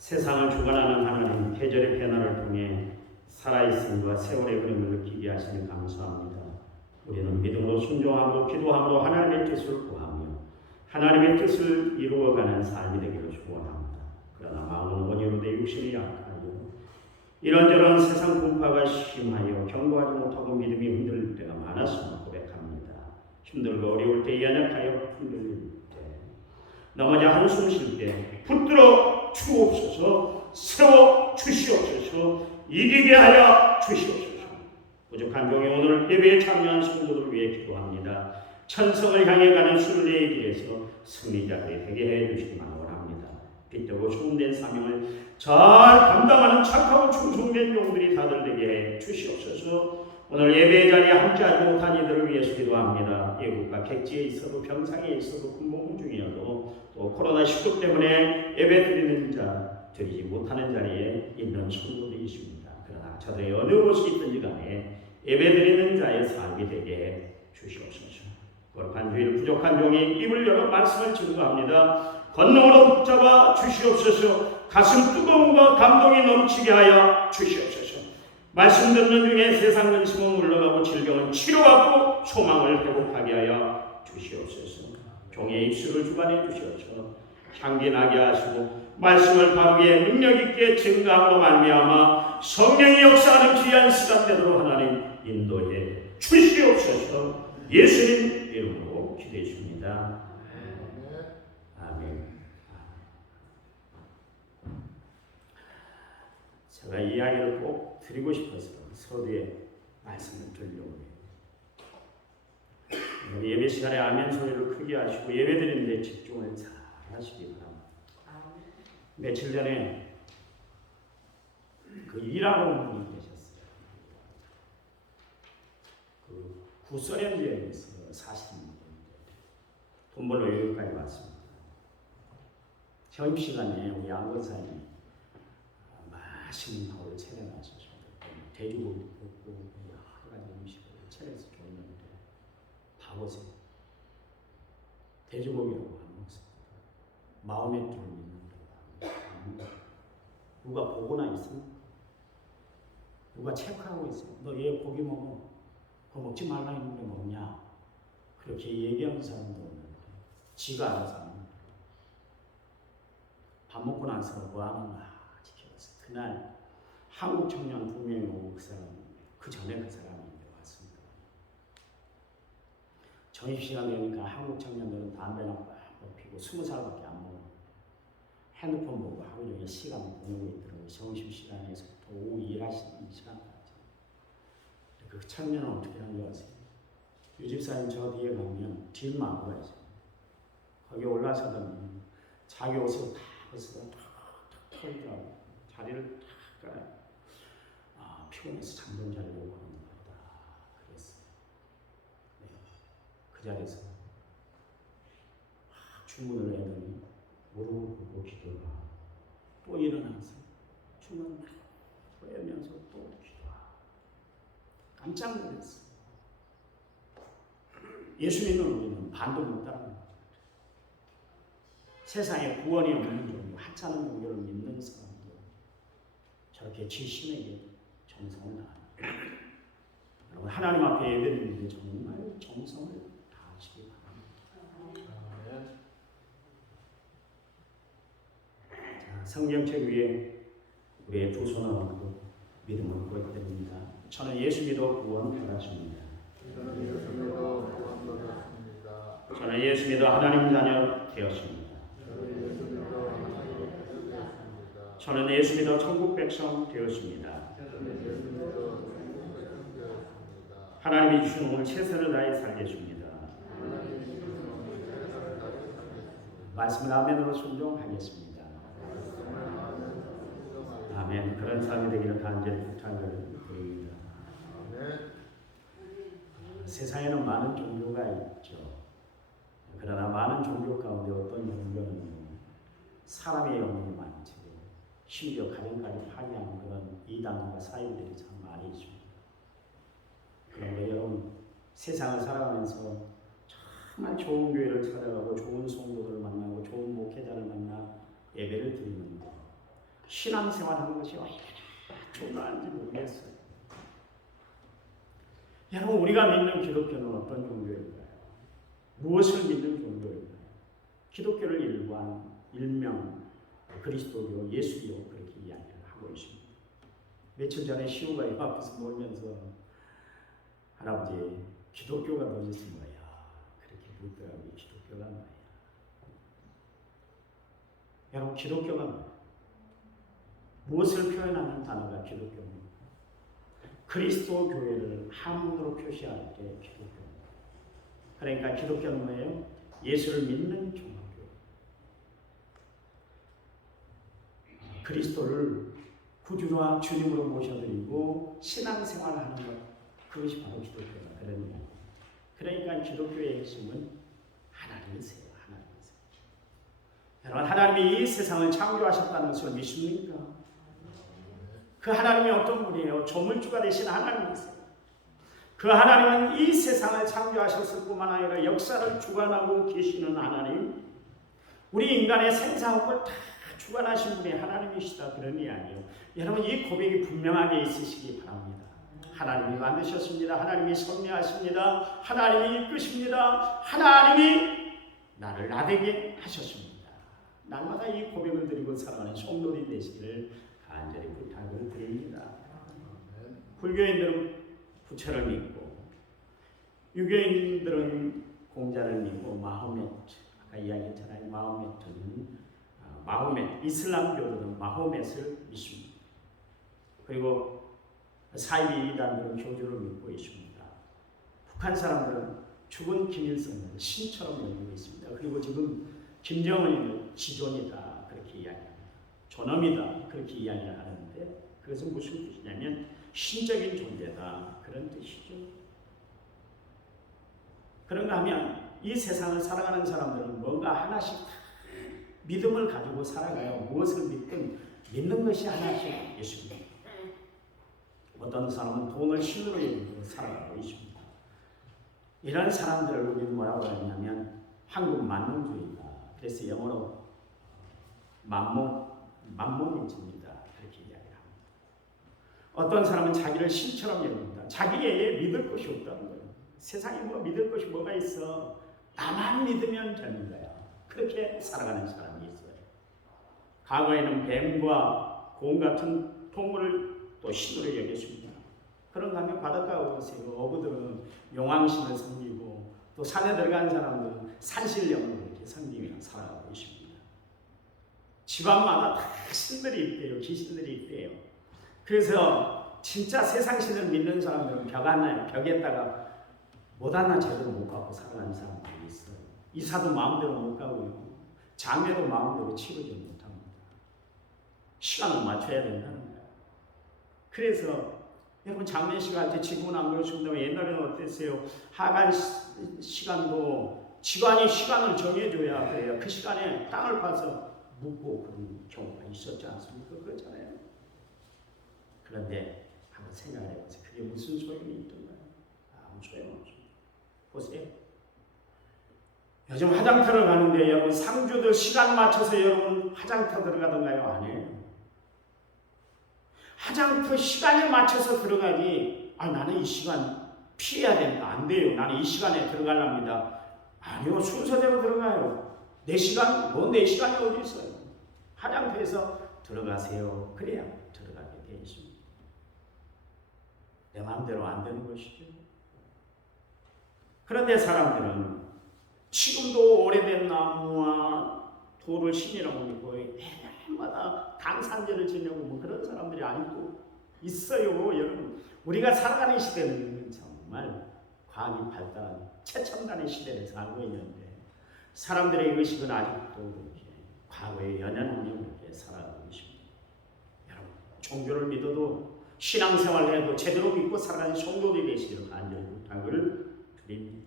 세상을 주관하는 하나님, 계절의 변화를 통해 살아있음과 세월의 흐름을 느끼게 하시니 감사합니다. 우리는 믿음으로 순종하고 기도함으로 하나님의 뜻을 구하며 하나님의 뜻을 이루어가는 삶이 되기를 축원합니다. 그러나 마음은 원효로 내 육신이 약하여 이런저런 세상 분파가 심하여 경고하지 못하고 믿음이 흔들릴 때가 많았음을 고백합니다. 힘들고 어려울 때 연약하여 흔들릴 때 넘어져 한숨 쉴 때 붙들어 주옵소서, 세워 주시옵소서, 이기게 하여 주시옵소서. 부족한 종이 오늘 예배에 참여한 성도들을 위해 기도합니다. 천성을 향해 가는 순례의 길에서 승리자들이 되게 해주시기만 원합니다. 빛되고 소음된 사명을 잘 감당하는 착하고 충성된 종들이 다들 되게 해 주시옵소서. 오늘 예배 자리에 함께하지 못한 이들을 위해서 기도합니다. 예국과 객지에 있어도 병상에 있어도 군복 중이어도 또 코로나19 때문에 예배 드리는 자 드리지 못하는 자리에 있는 성도들이 있습니다. 그러나 저들의 어느 곳에 있든지 간에 예배 드리는 자의 삶이 되게 해 주시옵소서. 거룩한 주일 부족한 종이 입을 열어 말씀을 증거합니다. 권능으로 붙잡아 주시옵소서. 가슴 뜨거움과 감동이 넘치게 하여 주시옵소서. 말씀 듣는 중에 세상 근심은 물러가고 질병은 치료받고 소망을 회복하게 하여 주시옵소서. 종의 입술을 주관해 주시옵소서. 향기 나게 하시고 말씀을 바르게 능력 있게 증거함으로 말미암아 성령의 역사하는 귀한 시간 되도록 하나님 인도해 주시옵소서. 예수님 이름으로 기도했습니다. 아멘. 제가 이 이야기를 꼭 드리고 싶어서 서두에 말씀을 드리려고 해요. 예배 시간에 아멘 소리를 크게 하시고 예배 드리는 데 집중을 잘 하시기 바랍니다. 며칠 전에 그 일하러 온 분이 계셨어요. 그 구소련 지역에서 사시는 분인데 돈 벌러 여기까지 왔습니다. 점심시간에 우리 양권사님이 맛있는 밥을 차려놔서 돼지고기도 굽고 여러 가지 음식을 차려서 줬는데 봐보세요. 돼지고기라고 안 먹습니다. 마음에 들면 누가 보거나 있습니까? 누가 체크하고 있어요. 너 얘 고기 먹어. 그거 먹지 말라 했는데 먹냐? 그렇게 얘기하는 사람도 없는데 지가 알아서 합니다. 밥 먹고 나서 뭐 하는가 지켜봤어요. 그날 한국 청년 2명이 오고 그 사람, 그 전에 그 사람이 왔습니다. 점심시간 되니까 한국 청년들은 담배나 빡 피고 20살밖에 안 먹어요. 핸드폰 보고 하루 종일 시간 보내고 있더라고요. 점심시간에서부터 오후 일하시는 시간까지. 그 청년은 어떻게 하는 줄 아세요? 유집사님 저 뒤에 가면 뒷마루가 있어요. 거기 올라서더니 자기 옷을 다 벗어서 탁 털더라고요. 자리를 탁 깔아요. 아, 피곤해서 잠좀 자려고 하는 거다. 그랬어요. 네. 그 자리에서 주문을 해더니 무릎을 꿇고 기도를 하고 또 일어나서 주문을 빼면서 또 기도하고 깜짝 놀랐어요. 예수 믿는 우리는 반도 못 따릅니다. 세상에 구원이 없는 종교, 하찮은 종교를 믿는 사람도 저렇게 지신에게 정성을 다합니다. 여러분 하나님 앞에 예배드리는데 정말 정성을 다하시기 바랍니다. 자, 성경책 위에 우리의 두 손을 얹고 믿음을 구해드립니다. 저는 예수 믿어 구원 받았습니다. 저는 예수 믿어 하나님 자녀 되었습니다. 저는 예수 믿어 천국 백성 되었습니다. 하나님이 주신 오늘 최선을 다해 살겠습니다. 말씀을 아멘으로 순종하겠습니다. 아멘. 그런 삶이 되기를 간절히 부탁을 드립니다. 세상에는 많은 종교가 있죠. 그러나 많은 종교 가운데 어떤 종교는 사람의 영혼이 많죠. 심지어 가정까지 파괴하는 그런 이단과 사이들이 참 많이 있습니다. 그런데 여러분 세상을 살아가면서 정말 좋은 교회를 찾아가고 좋은 성도들을 만나고 좋은 목회자를 만나 예배를 드리는 것, 신앙생활하는 것이 얼마나 중요한지 모르겠어요. 여러분, 우리가 믿는 기독교는 어떤 종교일까요? 무엇을 믿는 종교일까요? 기독교를 일명 그리스도교, 예수교 그렇게 이야기를 하고 있습니다. 며칠 전에 시우가 이 앞에서 놀면서 할아버지, 기독교가 도대체 뭐야? 그렇게 묻더라고요. 기독교가 뭐야? 여러분, 기독교가 뭐야? 무엇을 표현하는 단어가 기독교입니까? 그리스도 교회를 한문으로 표시할 때 기독교입니다. 그러니까 기독교는 뭐예요? 예수를 믿는 종교. 그리스도를 구주와 주님으로 모셔드리고 신앙생활을 하는 것, 그것이 바로 기독교다. 그런 이야기. 그러니까 기독교의 핵심은 하나님이세요. 하나님이세요. 여러분, 하나님이 이 세상을 창조하셨다는 것을 믿습니까? 그 하나님이 어떤 분이에요? 조물주가 되신 하나님이세요. 그 하나님은 이 세상을 창조하셨을 뿐만 아니라 역사를 주관하고 계시는 하나님, 우리 인간의 생사학을 다 주관하신 분이 하나님이시다. 그런 이야기예요. 여러분, 이 고백이 분명하게 있으시기 바랍니다. 하나님이 만드셨습니다. 하나님이 섭리하십니다. 하나님이 이끄십니다. 하나님이 나를 나되게 하셨습니다. 날마다 이 고백을 드리고 살아가는 성도들이 되시기를 간절히 부탁을 드립니다. 불교인들은 부처를 믿고, 유교인들은 공자를 믿고, 마호멧, 아까 이야기했잖아요. 마호멧, 이슬람교들은 마호멧을 믿습니다. 그리고 사이비 이단들은 교주를 믿고 있습니다. 북한 사람들은 죽은 김일성을 신처럼 여기고 있습니다. 그리고 지금 김정은이는 지존이다 그렇게 이야기합니다. 존엄이다 그렇게 이야기를 하는데, 그것은 무슨 뜻이냐면 신적인 존재다 그런 뜻이죠. 그런가 하면 이 세상을 살아가는 사람들은 뭔가 하나씩 믿음을 가지고 살아가요. 무엇을 믿든 믿는 것이 하나씩 있습니다. 어떤 사람은 돈을 신으로 여기고 살아가고 있습니다. 이런 사람들을 우리는 뭐라고 하냐면 황금 만능주의다. 그래서 영어로 만몬이즘이다 그렇게 이야기합니다. 어떤 사람은 자기를 신처럼 여깁니다. 자기에게 믿을 것이 없다는 거예요. 세상에 뭐 믿을 것이 뭐가 있어? 나만 믿으면 되는 거야. 그렇게 살아가는 사람이 있어요. 과거에는 뱀과 곰 같은 동물을 또 신으로 여겼습니다. 그런가 하면 바닷가 오세요. 어부들은 용왕신을 섬기고, 또 산에 들어간 사람들은 산신령을 이렇게 섬기며 살아가고 있습니다. 집안마다 다 신들이 있대요. 귀신들이 있대요. 그래서 진짜 세상 신을 믿는 사람들은 벽에다가 못 하나 제대로 못 갖고 살아가는 사람들이 있어요. 이사도 마음대로 못 가고요. 장례도 마음대로 치르지 못합니다. 시간을 맞춰야 된다는 거예요. 그래서 여러분, 장례식 할 때 지금은 안 그렇습니다. 옛날에는 어땠어요? 하간 시간도 직관이 시간을 정해줘야 그래요. 그 시간에 땅을 파서 묻고 그런 경우가 있었지 않습니까? 그렇잖아요. 그런데 한번 생각을 해보세요. 그게 무슨 소용이 있던가요? 아무 소용없습니다. 보세요. 요즘 화장터를 가는데 여러분, 상주들 시간 맞춰서 여러분 화장터 들어가던가요? 아니에요. 화장터 시간에 맞춰서 들어가니, 나는 이 시간 피해야 된다. 안 돼요. 나는 이 시간에 들어가랍니다. 아니요. 순서대로 들어가요. 내 시간? 내 시간이 어디 있어요? 화장터에서 들어가세요. 그래야 들어가게 되어 있습니다. 내 마음대로 안 되는 것이죠. 그런데 사람들은 지금도 오래된 나무와 돌을 신이라고 믿고 해마다 강산제를 지내고 뭐 그런 사람들이 아직도 있어요. 여러분, 우리가 살아가는 시대는 정말 과학이 발달한 최첨단의 시대를 살고 있는데, 사람들의 의식은 아직도 이렇게 과거에 연연하며 이렇게 살아가고 있습니다. 여러분, 종교를 믿어도 신앙생활을 해도 제대로 믿고 살아가는 성도들이 되시기를 간절히 부탁을 드립니다.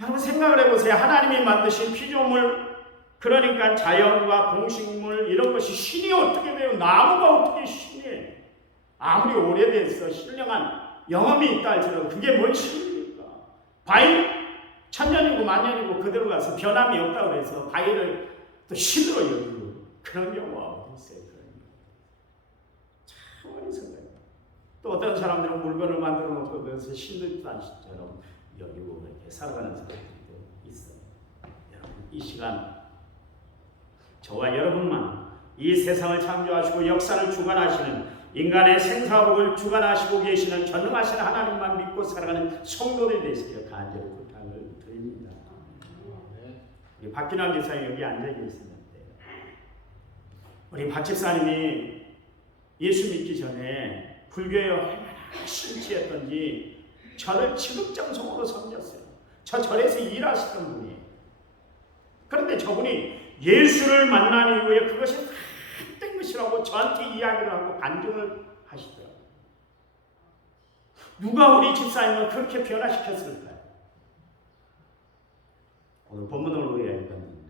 여러분, 생각을 해보세요. 하나님이 만드신 피조물, 그러니까 자연과 동식물 이런 것이 신이 어떻게 돼요? 나무가 어떻게 신이에요? 아무리 오래돼서 신령한 영험이 있다 할지라도 그게 뭔 신입니까? 바위 천년이고 만년이고 그대로 가서 변함이 없다고 해서 바위를 또 신으로 여기고, 그런 경우가 어디 있어요? 그런 경우. 참 어리석어요. 또 어떤 사람들은 물건을 만들어 놓고 그것을 신들단처럼 여기고 이렇게 살아가는 사람들도 있어요. 여러분, 이 시간 저와 여러분만 이 세상을 창조하시고 역사를 주관하시는 인간의 생사복을 주관하시고 계시는 전능하신 하나님만 믿고 살아가는 성도들이 되시기를 간절히 부탁을 드립니다. 우리 박기남 기사님 여기 앉아 계시는데 우리 박 집사님이 예수 믿기 전에 불교에 얼마나 심취했던지 저를 지극정성으로 섬겼어요. 저 절에서 일하시던 분이에요. 그런데 저분이 예수를 만난 이후에 그것이 헛된 것이라고 저한테 이야기를 하고 반증을 하시더라고요. 누가 우리 집사님을 그렇게 변화시켰을까요? 오늘 본문을 우리가 읽었는데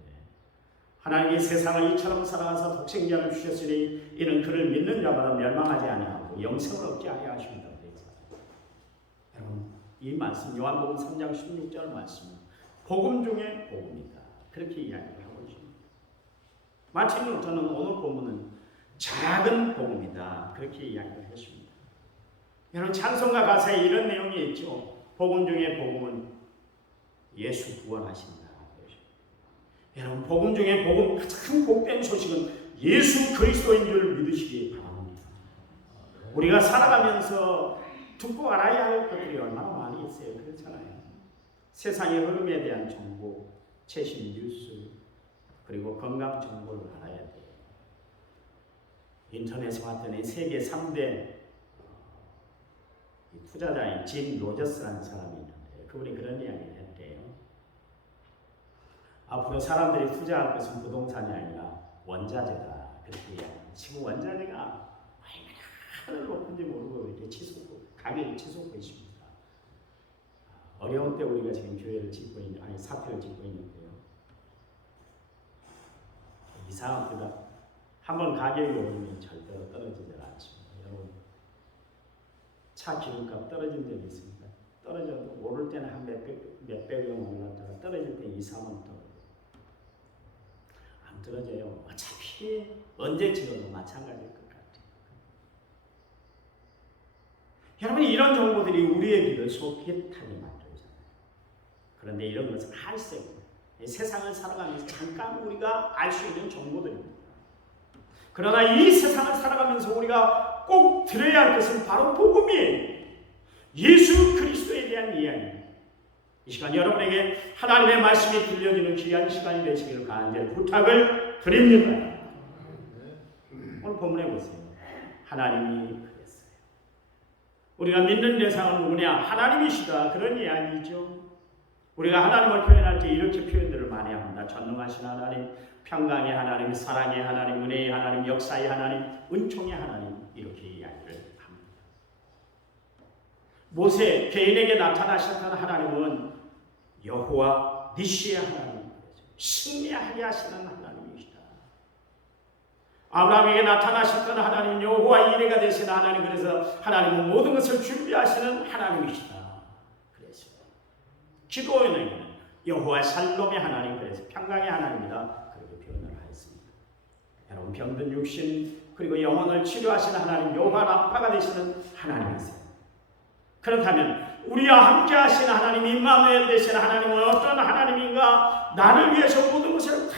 하나님이 세상을 이처럼 사랑하사 독생자를 주셨으니 이는 그를 믿는 자마다 멸망하지 아니하고 영생을 얻게 하려 하십니다. 여러분, 이 말씀 요한복음 3장 16절 말씀은 복음 중에 복음이다. 그렇게 이야기를 하고 있습니다. 마침내 저는 오늘 본문은 작은 복음이다. 그렇게 이야기를 했습니다. 여러분, 찬송가 가사에 이런 내용이 있죠. 복음 중에 복음은 예수 구원하신다. 여러분, 복음 중에 복음, 가장 복된 소식은 예수 그리스도인 줄 믿으시기 바랍니다. 우리가 살아가면서 듣고 알아야 할 것들이 얼마나 많이 있어요. 그렇잖아요. 세상의 흐름에 대한 정보, 최신 뉴스, 그리고 건강 정보를 알아야 돼요. 인터넷에 봤더니 세계 3대 투자자인 짐 로저스라는 사람이 있는데 그분이 그런 이야기를 했대요. 앞으로 사람들이 투자할 것은 부동산이 아니라 원자재다. 그렇게 이야기해요. 지금 원자재가 얼마나 하늘 높은지 모르고 이렇게 가격이 치솟고 있습니다. 어려운 때 우리가 지금 교회를 짓고 있는, 사표를 짓고 있는데요. 이상합니다. 한번 가격이 오르면 절대로 떨어지지 않습니다. 여러분, 차 기름값 떨어진 적이 있습니다. 떨어져도 오를 때는 한 몇백 원 올랐다가 떨어질 때 2, 3원 떨어져요. 안 떨어져요. 어차피 언제 찍어도 마찬가지일 것 같아요. 여러분, 이런 정보들이 우리의 길을 솔깃하게 만들잖아요. 그런데 이런 것은 할세고 세상을 살아가면서 잠깐 우리가 알 수 있는 정보들입니다. 그러나 이 세상을 살아가면서 우리가 꼭 들어야 할 것은 바로 복음이에요. 예수 그리스도에 대한 이야기입니다. 이 시간 여러분에게 하나님의 말씀이 들려지는 귀한 시간이 되시기를 간절히 부탁을 드립니다. 오늘 본문에 보세요. 하나님이 그랬어요. 우리가 믿는 대상은 누구냐? 하나님이시다. 그런 이야기죠. 우리가 하나님을 표현할 때 이렇게 표현들을 많이 합니다. 전능하신 하나님, 평강의 하나님, 사랑의 하나님, 은혜의 하나님, 역사의 하나님, 은총의 하나님, 이렇게 이야기를 합니다. 모세 개인에게 나타나셨던 하나님은 여호와 니시의 하나님, 승리하게 하시는 하나님이시다. 아브라함에게 나타나셨던 하나님 여호와 이레가 되시는 하나님, 그래서 하나님은 모든 것을 준비하시는 하나님이시다. 기도원에게는 여호와 살롬의 하나님, 그래서 평강의 하나님이다. 그렇게 표현을 하였습니다. 여러분, 병든 육신 그리고 영혼을 치료하시는 하나님 여호와 라파가 되시는 하나님이세요. 그렇다면 우리와 함께 하시는 하나님 임마누엘 되시는 하나님은 어떤 하나님인가? 나를 위해서 모든 것을 다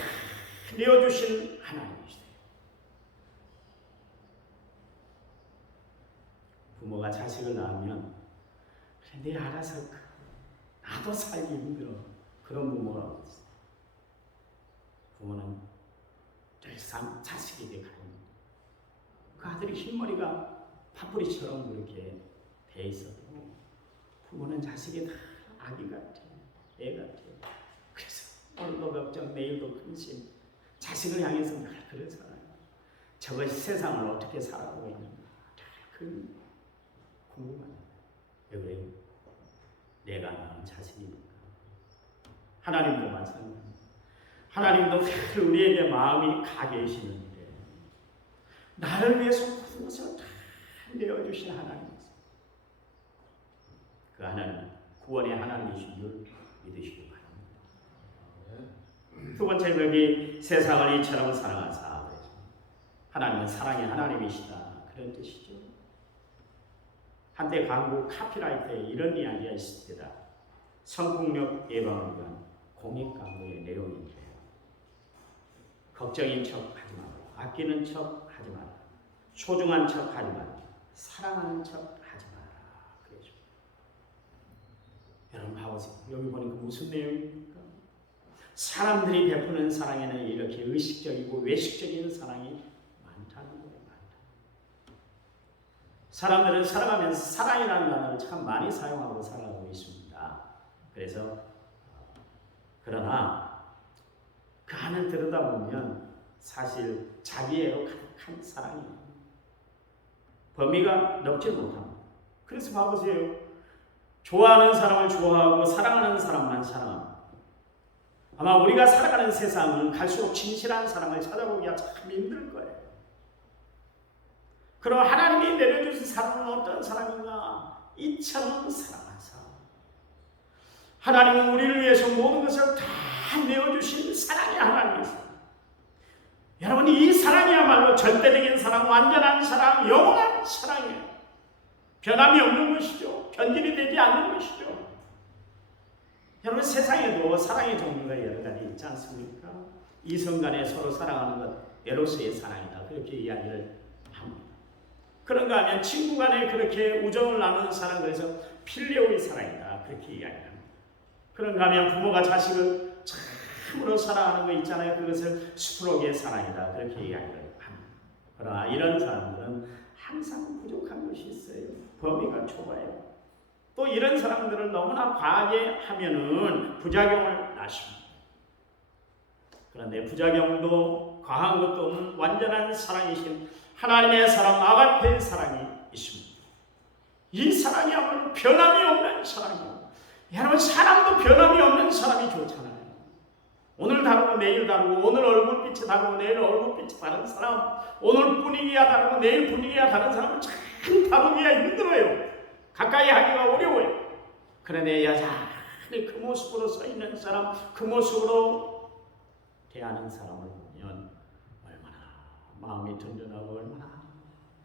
내어주신 하나님이시세요. 부모가 자식을 낳으면 내 알아서 나도 살기 힘들어. 그런 부모가 어디 있어요? 부모는 늘상 자식에게 가립니다. 그 아들이 흰머리가 파뿌리처럼 그렇게 돼 있어도 부모는 자식이 다 아기 같아요. 애 같아요. 그래서 오늘도 걱정, 내일도 근심. 자식을 향해서 늘 그러잖아요. 저것이 세상을 어떻게 살아가고 있는가. 그 궁금합니다. 왜 그래요? 내가 낳은 자식이니까. 하나님도 마찬가지입니다. 하나님도 늘 우리에게 마음이 가 계시는데 나를 위해서 모든 것을 다 내어주신 하나님이세요. 그 하나님은 구원의 하나님이신 줄 믿으시기 바랍니다. 두 번째, 여기 세상을 이처럼 사랑하사. 하나님은 사랑의 하나님이시다. 그런 뜻이죠. 한때 강국 카피라이트에 이런 이야기가 있습니다. 성폭력 예방을 위한 공익 광고의 내용인데요. 걱정인 척 하지 말고, 아끼는 척 하지 마라. 소중한 척 하지 마라. 사랑하는 척 하지 마라. 그러죠. 여러분 봐보세요. 여기 보니까 무슨 내용입니까? 사람들이 베푸는 사랑에는 이렇게 의식적이고 외식적인 사랑이 많다는 거예요. 사람들은 살아가면서 사랑이라는 단어를 참 많이 사용하고 살아가고 있습니다. 그래서 그러나 그 안을 들여다보면 사실 자기애로 가득한 사랑이에요. 범위가 넓지 못합니다. 그래서 봐보세요. 좋아하는 사람을 좋아하고 사랑하는 사람만 사랑합니다. 아마 우리가 살아가는 세상은 갈수록 진실한 사랑을 찾아보기가 참 힘들 거예요. 그럼 하나님이 내려주신 사랑은 어떤 사랑인가? 이처럼 사랑한 사랑. 하나님은 우리를 위해서 모든 것을 다 내어주신 사랑의 하나님이세요. 여러분, 이 사랑이야말로 절대적인 사랑, 완전한 사랑, 영원한 사랑이에요. 변함이 없는 것이죠. 변질이 되지 않는 것이죠. 여러분, 세상에도 사랑의 종류가 여러 가지 있지 않습니까? 이성 간에 서로 사랑하는 것, 에로스의 사랑이다. 그렇게 이야기를 합니다. 그런가 하면 친구 간에 그렇게 우정을 나누는 사랑, 그래서 필레오의 사랑이다. 그렇게 이야기합니다. 그런가 하면 부모가 자식을 참으로 사랑하는 거 있잖아요. 그것을 스프로기의 사랑이다. 그렇게 이야기를 합니다. 그러나 이런 사람들은 항상 부족한 것이 있어요. 범위가 좁아요. 또 이런 사람들을 너무나 과하게 하면은 부작용을 낳습니다. 그런데 부작용도 과한 것도 없는 완전한 사랑이신 하나님의 사랑, 아가페의 사랑이 있습니다. 이 사랑이야말로 변함이 없는 사랑이에요. 여러분, 사람도 변함이 없는 사람이 좋잖아요. 오늘 다르고 내일 다르고, 오늘 얼굴빛이 다르고 내일 얼굴빛이 다른 사람, 오늘 분위기가 다르고 내일 분위기가 다른 사람은 참 다루기가 힘들어요. 가까이 하기가 어려워요. 그런데 여전히 그 모습으로 서 있는 사람, 그 모습으로 대하는 사람을 보면 얼마나 마음이 든든하고 얼마나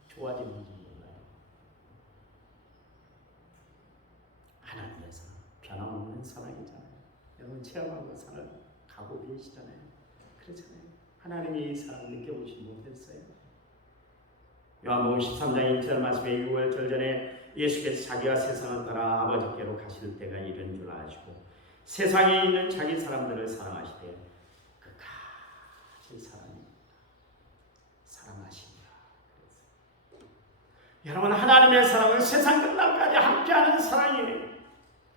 좋아지는지 몰라요. 하나님의 사랑, 변함없는 사랑이잖아요. 여러분 체험하고 살아가고 계시잖아요. 그렇잖아요. 하나님이 이 사랑을 느껴보지 못했어요. 요한복음 13장 1절 말씀에 6월 절전에 예수께서 자기가 세상을 떠나 아버지께로 가실 때가 이른 줄 아시고 세상에 있는 자기 사람들을 사랑하시되 끝까지 사랑하시니라. 여러분, 하나님의 사랑은 세상 끝날까지 함께하는 사랑이에요.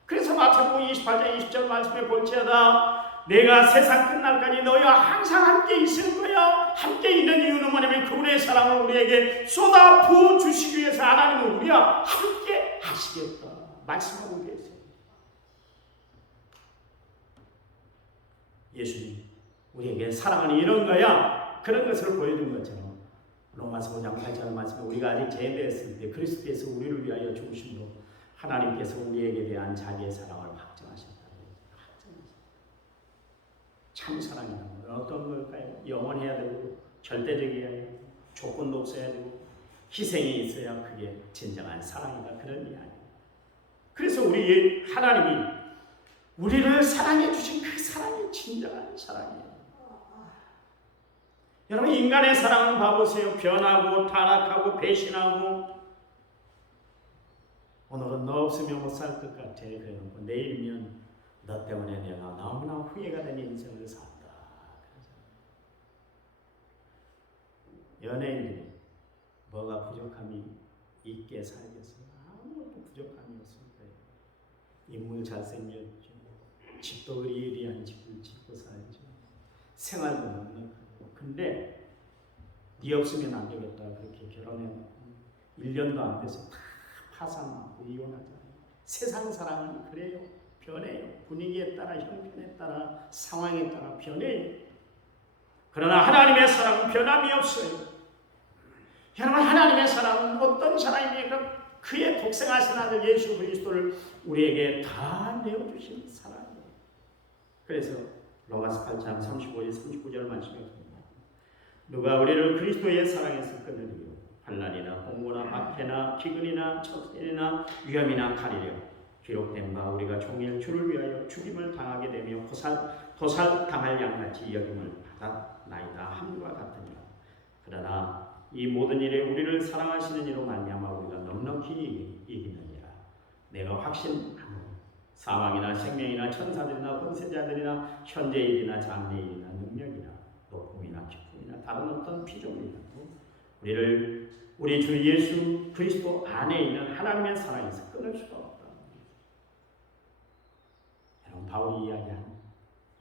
그래서 마태복음 28장 20절 말씀에 볼지어다 내가 세상 끝날까지 너희와 항상 함께 있을 거야. 함께 있는 이유는 뭐냐면 그분의 사랑을 우리에게 쏟아 부어 주시기 위해서 하나님은 우리와 함께 하시겠다 말씀하고 계세요. 예수님 우리에게 사랑은 이런 거야. 그런 것을 보여준 것처럼 로마서 5장 8절 말씀에 우리가 아직 죄인되었을 때 그리스도께서 우리를 위하여 죽으심으로 하나님께서 우리에게 대한 자기의 사랑을 확증하셨다. 참 사랑이란 어떤 걸까요? 영원해야 되고 절대적이어야 되고 조건도 없어야 되고 희생이 있어야 그게 진정한 사랑이다. 그런 이야기. 그래서 우리 하나님이 우리를 사랑해 주신 그 사랑이 진정한 사랑이에요. 여러분, 인간의 사랑은 봐보세요. 변하고 타락하고 배신하고 오늘은 너 없으면 못 살 것 같아. 그래놓고 내일이면 너 때문에 내가 너무나 후회가 된 인생을 산다. 연예인들이 뭐가 부족함이 있게 살겠어요? 아무것도 부족함이 없을 거예요. 인물 잘생겼죠. 집도 의리의리한 집을 짓고 살죠. 생활도 넉넉하고. 근데 네 없으면 안 되겠다. 그렇게 결혼해놓고 1년도 안 돼서 다 파산하고 이혼하잖아요. 세상 사랑은 그래요. 변해요. 분위기에 따라, 형편에 따라, 상황에 따라 변해요. 그러나 하나님의 사랑은 변함이 없어요. 여러분, 하나님의 사랑은 어떤 사랑입니까? 그의 독생하신 아들 예수 그리스도를 우리에게 다 내어주신 사랑이에요. 그래서 로마서 8장 35절 39절 말씀에 보면 누가 우리를 그리스도의 사랑에서 끊으리요? 환난이나 공고나 박해나 기근이나 척전이나 위험이나 칼이려 기록된 바 우리가 종일 주를 위하여 죽임을 당하게 되며 도살 당할 양같이 여김을 받았나이다 함과 같으니라. 그러나 이 모든 일에 우리를 사랑하시는 이로 말미암아 우리가 넉넉히 이기느니라. 내가 확신하노니 사망이나 생명이나 천사들이나 권세자들이나 현재일이나 장래일이나 능력이나 높음이나 깊음이나 다른 어떤 피조물이라도 우리 주 예수 그리스도 안에 있는 하나님의 사랑에서 끊을 수가 없다. 여러분, 바울이 이야기한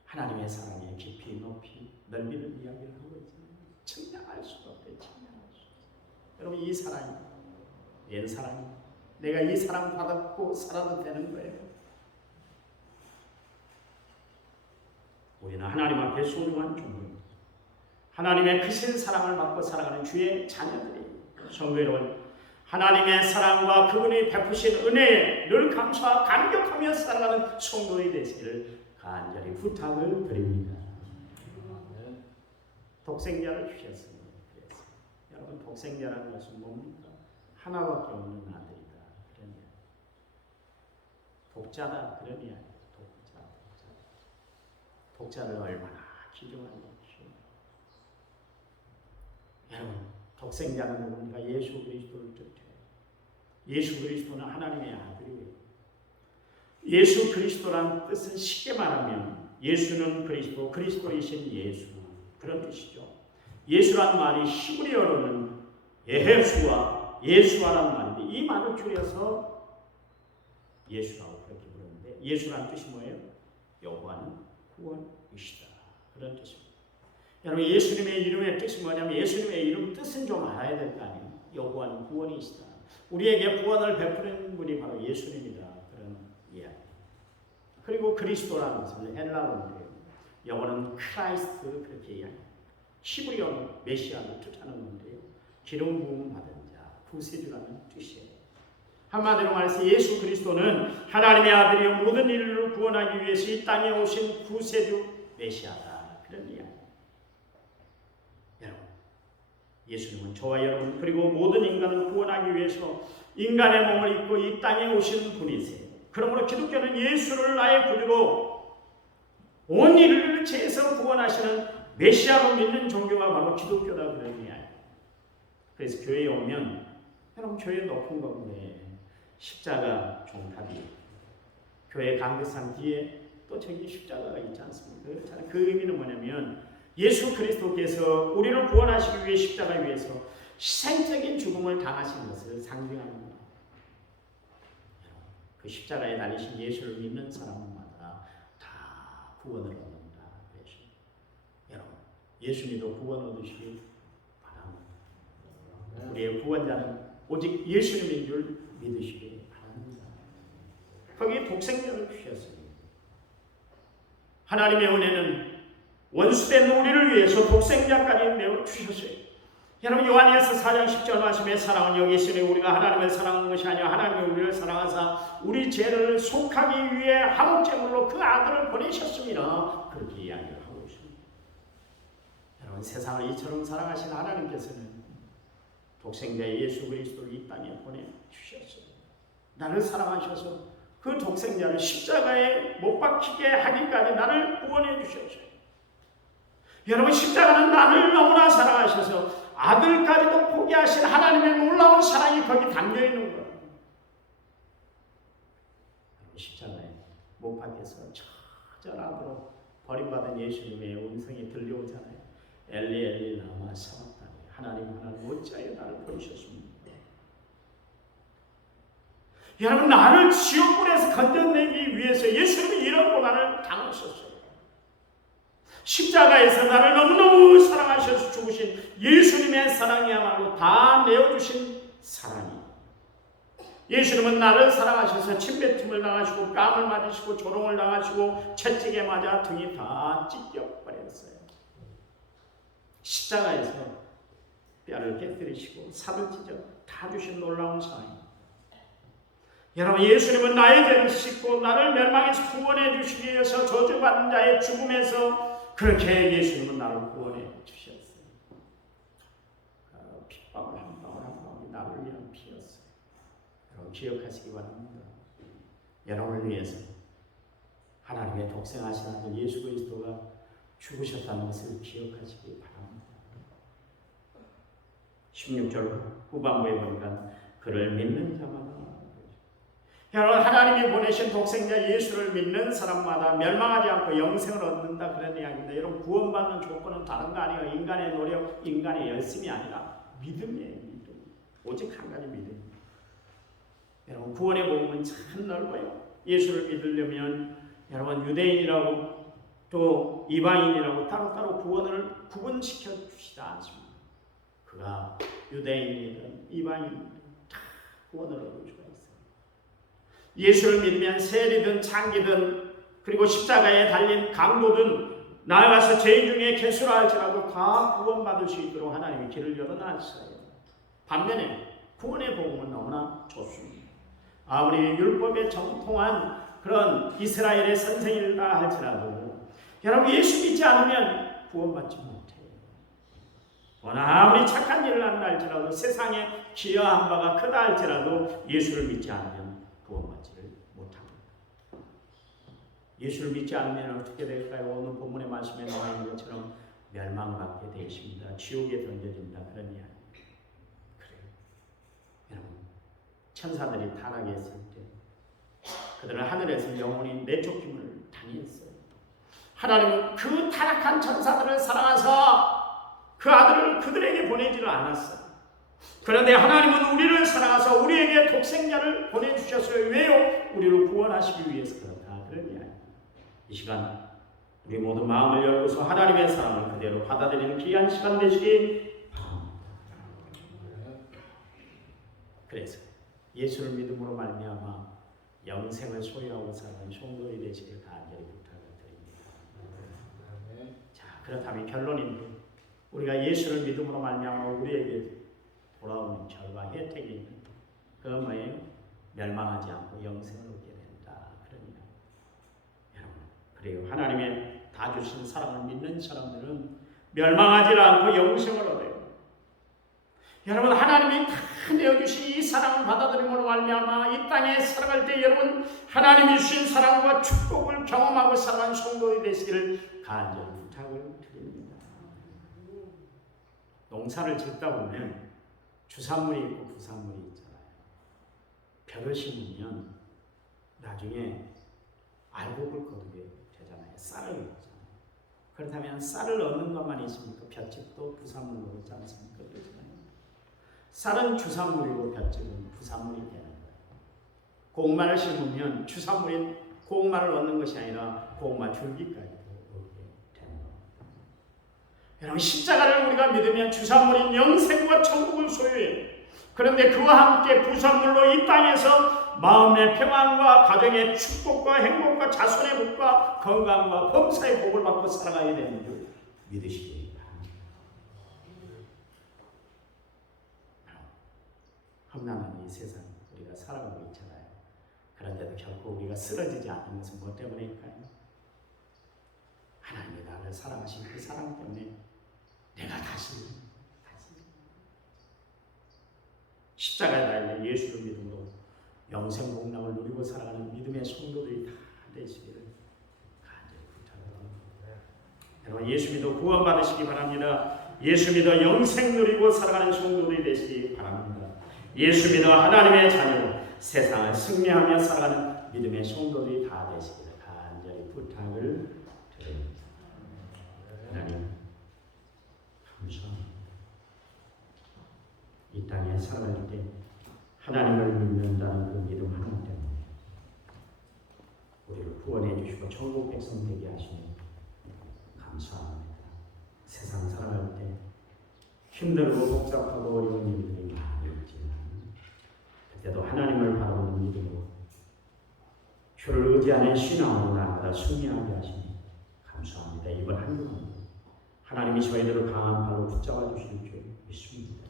하나님의 사랑의 깊이 높이 넓이를 이야기를 하고 있잖아요. 측량할 수가 없대. 측량할 수 없어요. 여러분, 이 사랑이 웬 사랑이? 내가 이 사랑 받았고 살아도 되는 거예요. 우리는 하나님 앞에 소중한 종류입니다. 하나님의 크신 사랑을 받고 살아가는 주의 자녀들이 성도 여러분, 하나님의 사랑과 그분이 베푸신 은혜에 늘 감사와 감격하며 살아가는 성도의 되시기를 간절히 부탁을 드립니다. 독생자를 주셨습니다. 여러분, 독생자라는 것은 뭡니까? 하나밖에 없는 아들이다. 그런 이야기. 독자다. 그런 이야기. 독자를 얼마나 귀중하게 여러분, 독생자는 누굽니까? 예수 그리스도를 뜻해요. 예수 그리스도는 하나님의 아들이에요. 예수 그리스도란 뜻은 쉽게 말하면 예수는 그리스도, 그리스도이신 예수, 그런 뜻이죠. 예수란 말이 히브리어로는 예수와 예수와란 말인데 이 말을 줄여서 예수라고 그렇게 부르는데 예수란 뜻이 뭐예요? 여호와는 구원이시다. 그런 뜻입니다. 여러분, 예수님의 이름의 뜻이 뭐냐면 예수님의 이름 뜻은 좀 알아야 될 거 아니에요. 여호와는 구원이시다. 우리에게 구원을 베푸는 분이 바로 예수님이다. 그런 이야기. 그리고 그리스도라는 것은 헬라어인데요. 영어는 크라이스트 그렇게 이야기해요. 히브리어는 메시아를 뜻하는 건데요. 기름 부음 받은 자, 구세주라는 뜻이에요. 한마디로 말해서 예수 그리스도는 하나님의 아들이요 모든 인류를 구원하기 위해서 이 땅에 오신 구세주 메시아다. 그런 이야기. 여러분, 예수님은 저와 여러분 그리고 모든 인간을 구원하기 위해서 인간의 몸을 입고 이 땅에 오신 분이세요. 그러므로 기독교는 예수를 나의 구주로 온 인류를 죄에서 구원하시는 메시아로 믿는 종교가 바로 기독교다. 그런 이야기. 그래서 교회에 오면 여러분, 교회 높은 건데 십자가 종탑이 교회 강대상 뒤에 또 저기 십자가가 있지 않습니까? 그 의미는 뭐냐면 예수 그리스도께서 우리를 구원하시기 위해 십자가 위에서 희생적인 죽음을 당하신 것을 상징하는 겁니다. 그 십자가에 달리신 예수를 믿는 사람마다 다 구원을 얻는다. 여러분, 예수님도 구원 얻으시기 바랍니다. 우리의 구원자는 오직 예수님인 줄 믿으시기 바랍니다. 거기에 독생자를 주셨습니다. 하나님의 은혜는 원수된 우리를 위해서 독생자까지 내어 주셨어요. 여러분, 요한일서 4장 10절 말씀에 사랑은 여기 있으니 우리가 하나님을 사랑하는 것이 아니라 하나님이 우리를 사랑하사 우리 죄를 속하기 위해 한옥제물로 그 아들을 보내셨습니다. 그렇게 이야기를 하고 있습니다. 여러분, 세상을 이처럼 사랑하신 하나님께서는 독생자 예수 그리스도를 이 땅에 보내주셨어요. 나를 사랑하셔서 그 독생자를 십자가에 못 박히게 하기까지 나를 구원해 주셨어요. 여러분, 십자가는 나를 너무나 사랑하셔서 아들까지도 포기하신 하나님의 놀라운 사랑이 거기 담겨있는 거예요. 십자가에 못 박혀서 처절함으로 버림받은 예수님의 음성이 들려오잖아요. 엘리 엘리 라마 사박다니, 하나님 하나님 어찌하여 나를 버리셨습니까? 여러분, 나를 지옥불에서 건져내기 위해서 예수님이 이런 고난을 당하셨어요. 십자가에서 나를 너무너무 사랑하셔서 죽으신 예수님의 사랑이야말로 다 내어주신 사랑이. 예수님은 나를 사랑하셔서 침뱉음을 당하시고 뺨을 맞으시고 조롱을 당하시고 채찍에 맞아 등이 다 찢겨버렸어요. 십자가에서 뼈를 깨뜨리시고 살을 찢어 다 주신 놀라운 사랑입니다. 여러분, 예수님은 나의 죄를 씻고 나를 멸망에서 구원해 주시기 위해서 저주받은 자의 죽음에서 그렇게 예수님은 나를 구원해 주셨어요. 나를 위한 피였어요. 여러분 기억하시기 바랍니다. 여러분을 위해서 하나님의 독생하신 아들 예수 그리스도가 죽으셨다는 것을 기억하시기 바랍니다. 16절 후반부에 보니까 그를 믿는 자마다, 여러분 하나님이 보내신 독생자 예수를 믿는 사람마다 멸망하지 않고 영생을 얻는다, 그런 이야기입니다. 여러분 구원받는 조건은 다른 거 아니에요. 인간의 노력, 인간의 열심이 아니라 믿음이에요. 믿음. 오직 한 가지 믿음. 여러분 구원의 복음은 참 넓어요. 예수를 믿으려면 여러분 유대인이라고 또 이방인이라고 따로따로 구원을 구분시켜 주시지 않습니다. 그가 유대인이든 이방인이든 다 구원을 얻을 수가 있어요. 예수를 믿으면 세리든 창기든 그리고 십자가에 달린 강도든 나아가서 죄인 중에 개수라 할지라도 다 구원받을 수 있도록 하나님이 길을 열어놨어요. 반면에 구원의 복음은 너무나 좋습니다. 아무리 율법에 정통한 그런 이스라엘의 선생이라 할지라도 여러분 예수 믿지 않으면 구원받지 못해요. 아무리 착한 일을 한다 할지라도 세상에 기여한 바가 크다 할지라도 예수를 믿지 않으면 구원받지를 못합니다. 예수를 믿지 않으면 어떻게 될까요? 오늘 본문의 말씀에 나와 있는 것처럼 멸망받게 되십니다. 지옥에 던져진다, 그런 이야기. 그래요. 여러분 천사들이 타락했을 때 그들은 하늘에서 영원히 내쫓김을 당했어요. 하나님은 그 타락한 천사들을 사랑하사 그 아들을 그들에게 보내지를 않았어요. 그런데 하나님은 우리를 사랑하사 우리에게 독생자를 보내주셨어요. 왜요? 우리를 구원하시기 위해서 그렇다, 그런 이야기. 이 시간 우리 모두 마음을 열고서 하나님의 사랑을 그대로 받아들이는 귀한 시간 되시기 바랍니다. 그래서 예수를 믿음으로 말미암아 영생을 소유하고 사는 성도이 되시길 간절히 부탁을 드립니다. 자, 그렇다면 결론입니다. 우리가 예수를 믿음으로 말미암아 우리에게 돌아오는 결과 혜택이 있는 그 뭐예요? 멸망하지 않고 영생을 얻게 된다, 그런 이야기. 여러분 그래요. 하나님의 다 주신 사랑을 믿는 사람들은 멸망하지 않고 영생을 얻어요. 여러분 하나님이 다 내어주신 이 사랑을 받아들임으로 말미암아 이 땅에 살아갈 때 여러분 하나님이 주신 사랑과 축복을 경험하고 살아가는 성도이 되시기를 간절히 부탁을 드립니다. 농사를 짓다 보면 주산물이 있고 부산물이 있잖아요. 벼를 심으면 나중에 알곡을 거두게 되잖아요. 쌀을 얻잖아요. 그렇다면 쌀을 얻는 것만 있습니까? 볏짚도 부산물로 얻지 않습니까? 그렇잖아요. 쌀은 주산물이고 볏짚은 부산물이 되는 거예요. 고구마를 심으면 주산물인 고구마를 얻는 것이 아니라 고구마 줄기까지도 얻게 되는 겁니다. 여러분 십자가를 우리가 믿으면 주산물인 영생과 천국을 소유해요. 그런데 그와 함께 부산물로 이 땅에서 마음의 평안과 가정의 축복과 행복과 자손의 복과 건강과 범사의 복을 받고 살아가야 되는 줄 믿으시기 바랍니다. 험난한 이 세상 우리가 살아가고 있잖아요. 그런데도 결코 우리가 쓰러지지 않는 것은 뭐 때문일까요? 하나님이 나를 사랑하신 그 사랑 때문에 내가 다시 십자가에 달려 예수를 믿음으로 영생 복락을 누리고 살아가는 믿음의 성도들이 다 되시기를 간절히 부탁합니다. 여러분 예수 믿어 구원 받으시기 바랍니다. 예수 믿어 영생 누리고 살아가는 성도들이 되시기 바랍니다. 예수 믿어 하나님의 자녀로 세상을 승리하며 살아가는 믿음의 성도들이 다 되시기를 간절히 부탁을 드립니다. 하나님 감사합니다. 이 땅에 살아갈 때 하나님을 믿는다는 그 믿음 하나 때문에 우리를 구원해 주시고 천국 백성 되게 하시니 감사합니다. 세상 살아갈 때 힘들고 복잡하고 어려운 일들이 많이 있지만 그때도 하나님을 바라보는 믿음으로 주를 의지하는 신앙으로 나아가 승리하게 하시니 감사합니다. 이번 한 주간 하나님이 저희들을 강한 발로 붙잡아 주실 줄 믿습니다.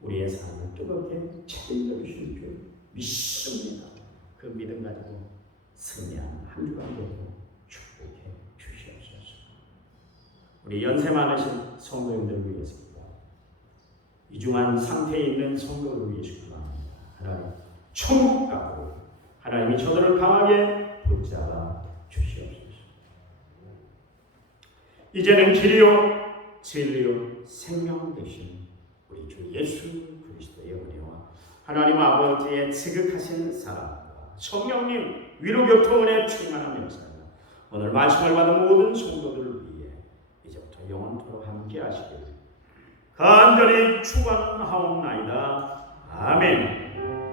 우리의 삶을 뜨겁게 책임져 주실 줄 믿습니다. 그 믿음 가지고 승리하는 한 주간 되도록 축복해 주시옵소서. 우리 연세 많으신 성도님들 위해서입니다. 이중한 상태에 있는 성도를 위해 축복합니다. 하나님 천국각으로 하나님이 저들을 강하게 붙잡아 주시옵소서. 이제는 길이요 진리요 생명 되신 우리 주 예수 그리스도의 은혜와 하나님 아버지의 지극하신 사랑과 성령님 위로 교통은혜 충만한 역사가 오늘 말씀을 받은 모든 성도들을 위해 이제부터 영원토록 함께 하시길 간절히 축원하옵나이다. 아멘.